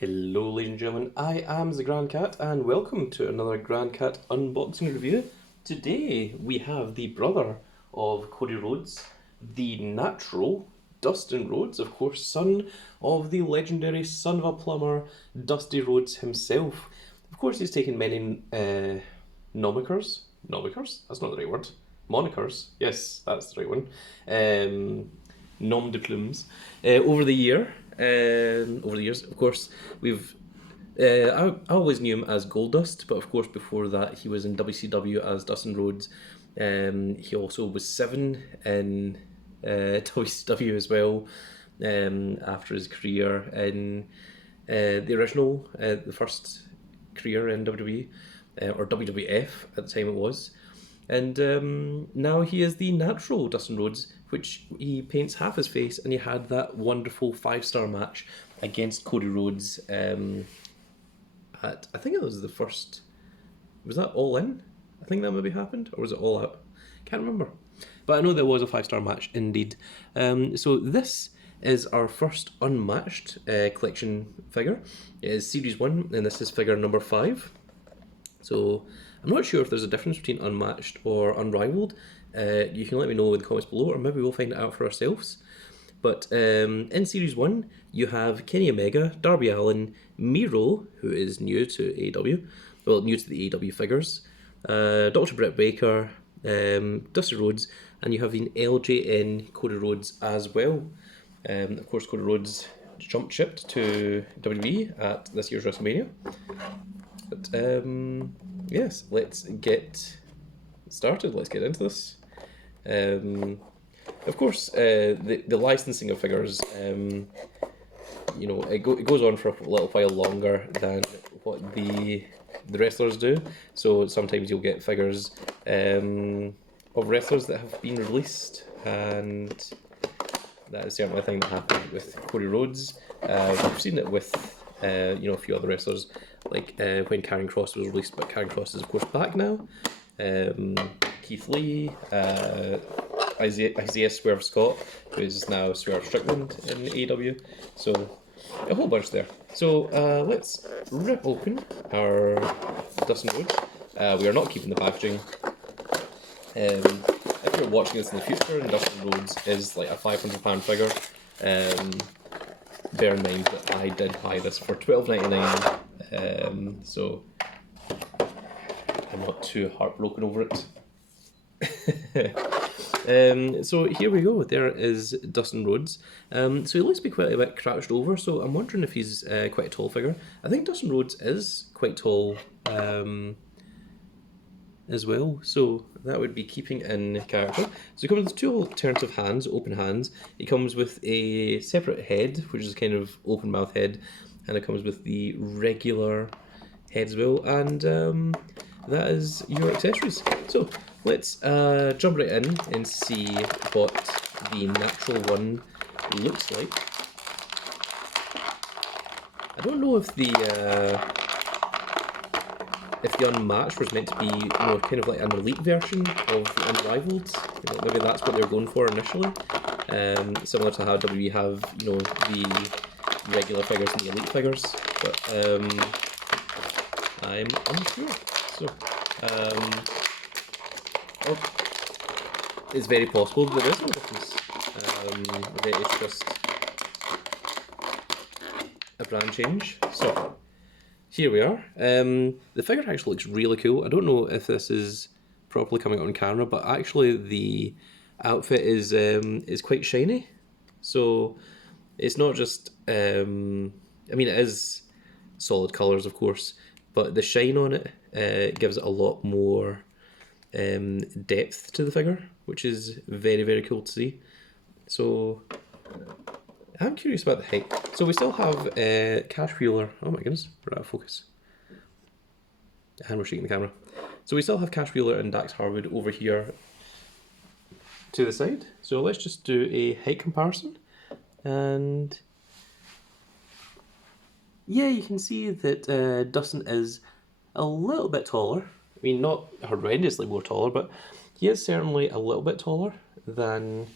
Hello ladies and gentlemen, I am the Grand Cat and welcome to another Grand Cat unboxing review. Today we have the brother of Cody Rhodes, the natural Dustin Rhodes, of course son of the legendary son of a plumber, Dusty Rhodes himself. Of course he's taken many nomikers? That's not the right word. Monikers? Yes, that's the right one. Nom de plumes. Over the years, of course, I always knew him as Goldust, but of course before that he was in WCW as Dustin Rhodes. He also was 7 in WCW as well. After his career in the first career in WWE, or WWF at the time it was. And now he is the natural Dustin Rhodes, which he paints half his face, and he had that wonderful 5-star match against Cody Rhodes I think it was the first... Was that All In? I think that maybe happened, or was it All Out? Can't remember. But I know there was a 5-star match, indeed. So this is our first Unmatched collection figure. It is Series 1, and this is figure number 5. So I'm not sure if there's a difference between Unmatched or Unrivaled. You can let me know in the comments below, or maybe we'll find it out for ourselves. But in Series 1, you have Kenny Omega, Darby Allin, Miro, who is new to AEW, well, new to the AEW figures, Dr. Britt Baker, Dusty Rhodes, and you have the LJN Cody Rhodes as well. Of course, Cody Rhodes jumped shipped to WWE at this year's WrestleMania. But yes, let's get started. Let's get into this. Of course, the licensing of figures, it goes on for a little while longer than what the wrestlers do. So sometimes you'll get figures of wrestlers that have been released, and that is certainly a thing that happened with Cody Rhodes. We've seen it with a few other wrestlers, like when Karrion Kross was released, but Karrion Kross is of course back now. Keith Lee, Isaiah Swerve Scott, who is now Swerve Strickland in AEW. So a whole bunch there. So let's rip open our Dustin Rhodes. We are not keeping the packaging. If you're watching this in the future and Dustin Rhodes is like a £500 figure, bear in mind that I did buy this for $12.99, so I'm not too heartbroken over it. So here we go, there is Dustin Rhodes. So he looks to be quite a bit crouched over, so I'm wondering if he's quite a tall figure. I think Dustin Rhodes is quite tall as well, so that would be keeping in character. So he comes with 2 alternative hands, open hands. He comes with a separate head, which is kind of open mouth head, and it comes with the regular head as well, and that is your accessories. So let's jump right in and see what the natural one looks like. I don't know if the Unmatched was meant to be kind of like an elite version of the Unrivaled. Maybe that's what they're going for initially. Similar to how WWE have the regular figures and the elite figures, but I'm unsure. So it's very possible that there is no difference. That it's just a brand change. So here we are. The figure actually looks really cool. I don't know if this is properly coming out on camera, but actually the outfit is quite shiny. So it's not just I mean, it is solid colours of course, but the shine on it gives it a lot more depth to the figure, which is very, very cool to see. So I'm curious about the height. So we still have Cash Wheeler. Oh my goodness, we're out of focus. And we're shaking the camera. So we still have Cash Wheeler and Dax Harwood over here to the side. So let's just do a height comparison. And yeah, you can see that Dustin is a little bit taller. I mean, not horrendously more taller, but he is certainly a little bit taller than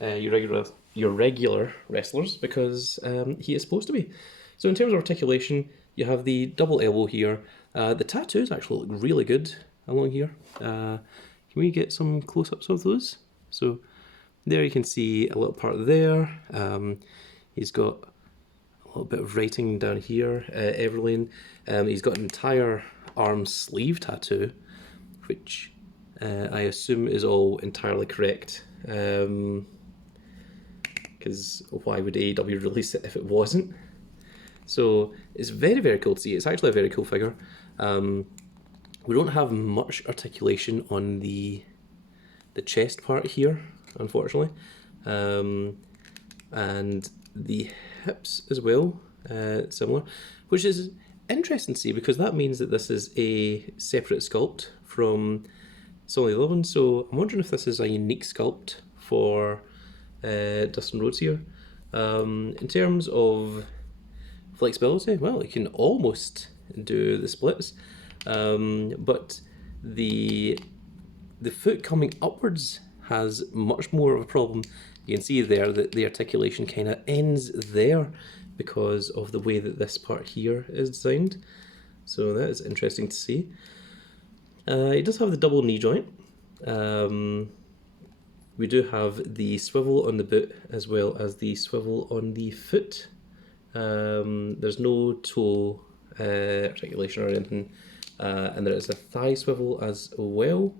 your regular wrestlers, because he is supposed to be. So in terms of articulation, you have the double elbow here. The tattoos actually look really good along here. Can we get some close-ups of those? So there you can see a little part there. He's got a little bit of writing down here, Everlane. He's got an entire arm sleeve tattoo, which I assume is all entirely correct. Because why would AEW release it if it wasn't? So it's very, very cool to see. It's actually a very cool figure. We don't have much articulation on the chest part here, unfortunately. And the hips as well, similar, which is interesting to see because that means that this is a separate sculpt from some of the other ones. So I'm wondering if this is a unique sculpt for Dustin Rhodes here. In terms of flexibility, well, you can almost do the splits, but the foot coming upwards has much more of a problem. You can see there that the articulation kind of ends there because of the way that this part here is designed. So that is interesting to see. It does have the double knee joint. We do have the swivel on the boot as well as the swivel on the foot. There's no toe articulation or anything, and there is a thigh swivel as well.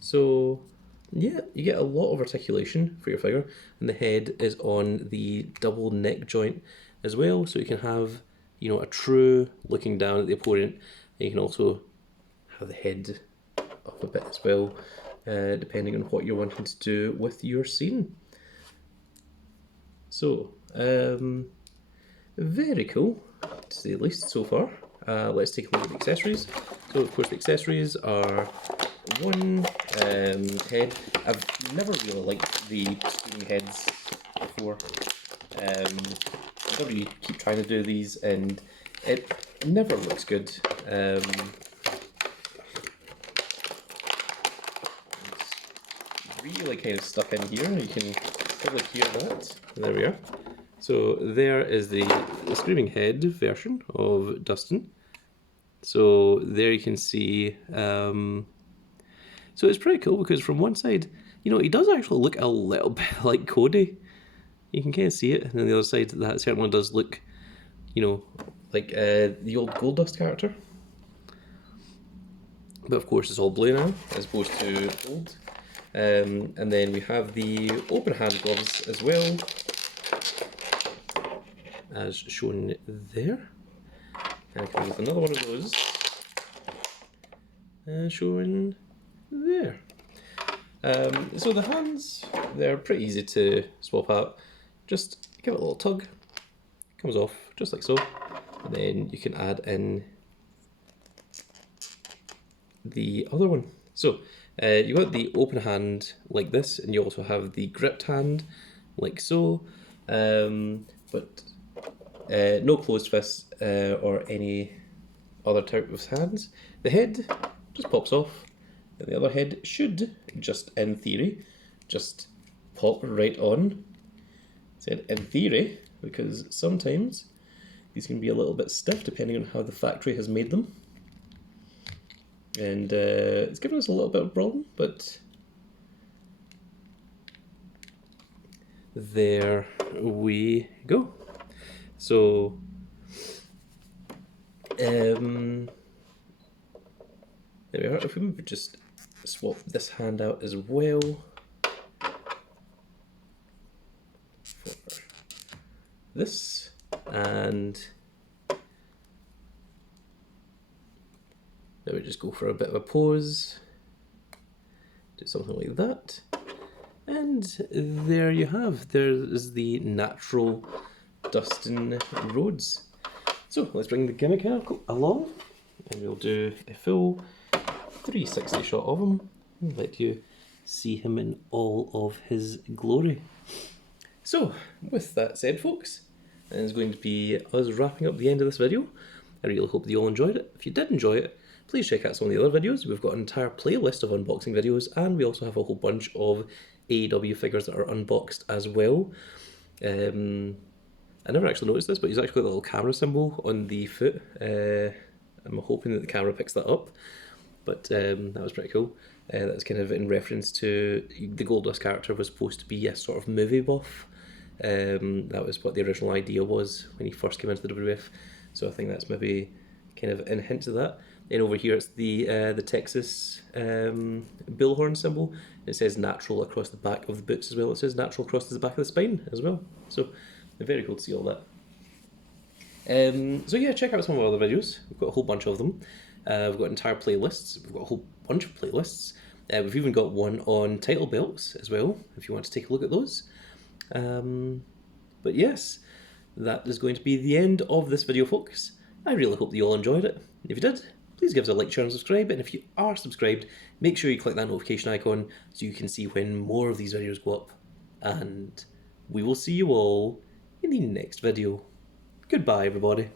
So yeah, you get a lot of articulation for your figure, and the head is on the double neck joint as well, so you can have, you know, a true looking down at the opponent, and you can also have the head up a bit as well, depending on what you're wanting to do with your scene. So very cool, to say the least, so far. Let's take a look at the accessories. So of course the accessories are one head. I've never really liked the screaming heads before. I don't really keep trying to do these and it never looks good. It's really kind of stuck in here. You can probably hear that. There we are. So there is the screaming head version of Dustin. So there you can see, so it's pretty cool because from one side, you know, he does actually look a little bit like Cody. You can kind of see it, and on the other side, that certainly does look, you know, like the old Goldust character. But of course it's all blue now, as opposed to gold. And then we have the open hand gloves as well, as shown there. And I can use another one of those, shown there. So the hands, they're pretty easy to swap out. Just give it a little tug, comes off just like so, and then you can add in the other one. So you've got the open hand like this, and you also have the gripped hand like so, but no closed fists or any other type of hands. The head just pops off, and the other head should just, in theory, just pop right on. I said in theory, because sometimes these can be a little bit stiff depending on how the factory has made them. And it's given us a little bit of a problem, but there we go. So there we are. If we maybe just swap this hand out as well for this, and maybe just go for a bit of a pose, do something like that, and there you have, there is the natural Dustin Rhodes. So let's bring the gimmick along, and we'll do a full 360 shot of him and let you see him in all of his glory. So with that said, folks, it's going to be us wrapping up the end of this video. I really hope that you all enjoyed it. If you did enjoy it, please check out some of the other videos. We've got an entire playlist of unboxing videos, and we also have a whole bunch of AEW figures that are unboxed as well. And I never actually noticed this, but he's actually got a little camera symbol on the foot. I'm hoping that the camera picks that up, but that was pretty cool. That's kind of in reference to the Goldust character was supposed to be a sort of movie buff. That was what the original idea was when he first came into the WWF. So I think that's maybe kind of in hint of that. Then over here it's the Texas bullhorn symbol. It says natural across the back of the boots as well. It says natural across the back of the spine as well. So very cool to see all that. So yeah, check out some of our other videos. We've got a whole bunch of them. We've got entire playlists. We've got a whole bunch of playlists. We've even got one on title belts as well, if you want to take a look at those. But yes, that is going to be the end of this video, folks. I really hope that you all enjoyed it. If you did, please give us a like, share and subscribe. And if you are subscribed, make sure you click that notification icon so you can see when more of these videos go up. And we will see you all in the next video. Goodbye, everybody.